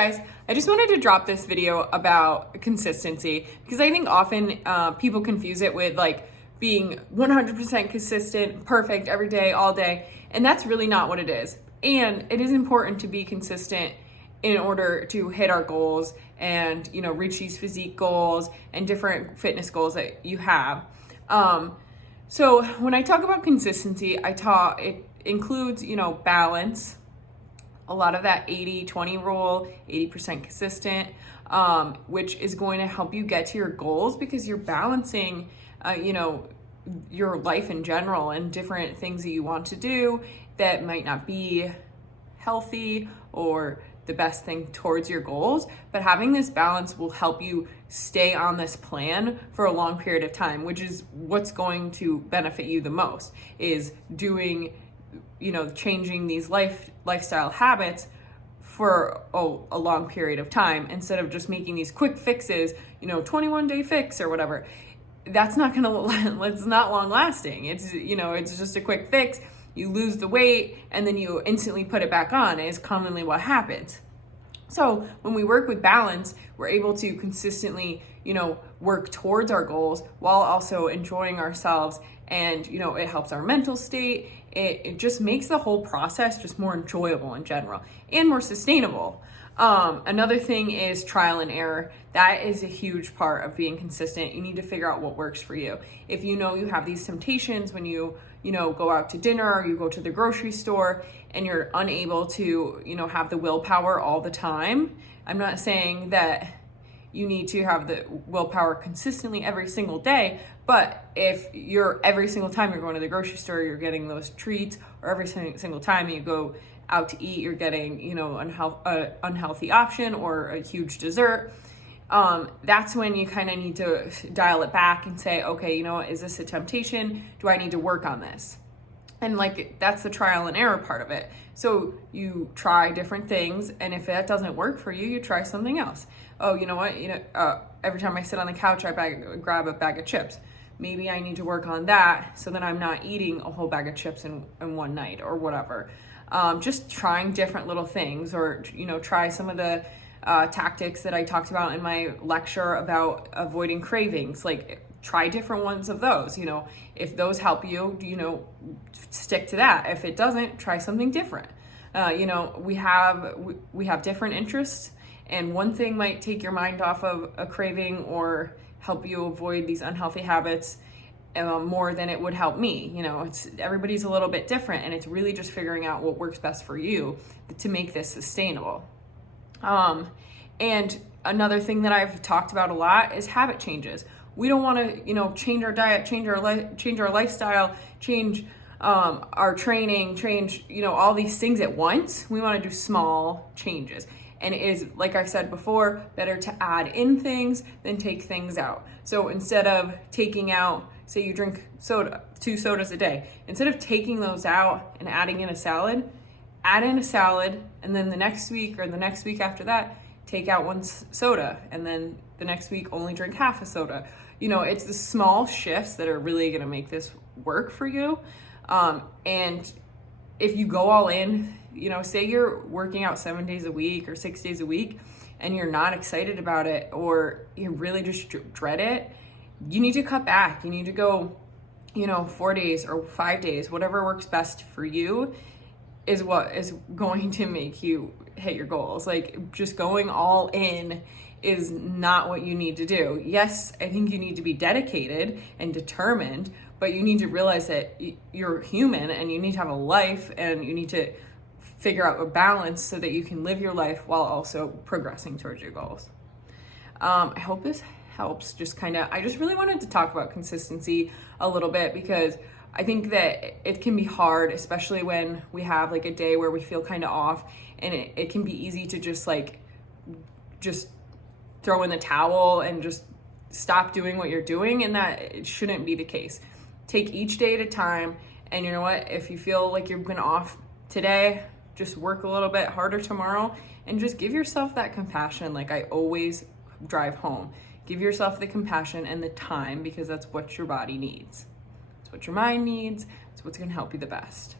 Guys, I just wanted to drop this video about consistency because I think often people confuse it with like being 100% consistent, perfect every day, all day, and that's really not what it is. And it is important to be consistent in order to hit our goals and reach these physique goals and different fitness goals that you have. So when I talk about consistency, it includes balance. A lot of that 80-20 rule, 80% consistent, which is going to help you get to your goals because you're balancing, your life in general and different things that you want to do that might not be healthy or the best thing towards your goals. But having this balance will help you stay on this plan for a long period of time, which is what's going to benefit you the most, is doing changing these lifestyle habits for a long period of time instead of just making these quick fixes, 21-day fix or whatever. That's not it's not long lasting. It's just a quick fix. You lose the weight and then you instantly put it back on is commonly what happens. So when we work with balance, we're able to consistently, work towards our goals while also enjoying ourselves. And, it helps our mental state. It just makes the whole process just more enjoyable in general and more sustainable. Another thing is trial and error. That is a huge part of being consistent. You need to figure out what works for you. If you have these temptations when you go out to dinner or you go to the grocery store and you're unable to, have the willpower all the time. I'm not saying that you need to have the willpower consistently every single day, but if every single time you're going to the grocery store, you're getting those treats, or every single time you go out to eat, you're getting, unhealthy option or a huge dessert, that's when you kind of need to dial it back and say, okay, is this a temptation? Do I need to work on this? And that's the trial and error part of it. So you try different things, and if that doesn't work for you, you try something else. Oh, you know what? Every time I sit on the couch, I grab a bag of chips. Maybe I need to work on that so that I'm not eating a whole bag of chips in one night or whatever. Just trying different little things, or try some of the tactics that I talked about in my lecture about avoiding cravings. Try different ones of those. If those help you, stick to that. If it doesn't, try something different. We have different interests, and one thing might take your mind off of a craving or help you avoid these unhealthy habits more than it would help me. Everybody's a little bit different, and it's really just figuring out what works best for you to make this sustainable. And another thing that I've talked about a lot is habit changes. We don't want to, change our diet, change our lifestyle, change our training, change, all these things at once. We want to do small changes. And it is, like I said before, better to add in things than take things out. So instead of taking out, say you drink 2 sodas a day, instead of taking those out and adding in a salad, add in a salad, and then the next week or the next week after that, take out 1 soda, and then the next week only drink half a soda. It's the small shifts that are really going to make this work for you. And if you go all in, say you're working out 7 days a week or 6 days a week and you're not excited about it, or you really just dread it, you need to cut back. You need to go, 4 days or 5 days, whatever works best for you is what is going to make you hit your goals. Just going all in is not what you need to do. Yes, I think you need to be dedicated and determined, but you need to realize that you're human and you need to have a life, and you need to figure out a balance so that you can live your life while also progressing towards your goals. I hope this helps. I just really wanted to talk about consistency a little bit because I think that it can be hard, especially when we have a day where we feel kind of off, and it can be easy to just throw in the towel and just stop doing what you're doing, and that it shouldn't be the case. Take each day at a time, and you know what? If you feel like you've been off today, just work a little bit harder tomorrow, and just give yourself that compassion. I always drive home. Give yourself the compassion and the time, because that's what your body needs. It's what your mind needs. It's what's going to help you the best.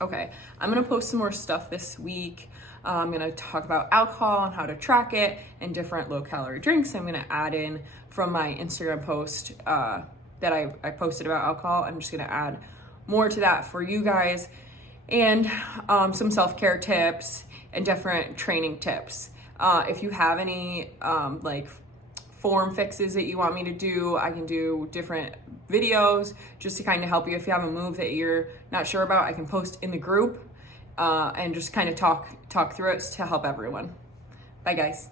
Okay, I'm going to post some more stuff this week. I'm gonna talk about alcohol and how to track it and different low calorie drinks. I'm gonna add in from my Instagram post that I posted about alcohol. I'm just gonna add more to that for you guys, and some self-care tips and different training tips. If you have any like form fixes that you want me to do, I can do different videos just to kind of help you. If you have a move that you're not sure about, I can post in the group and just kind of talk through it to help everyone. Bye guys.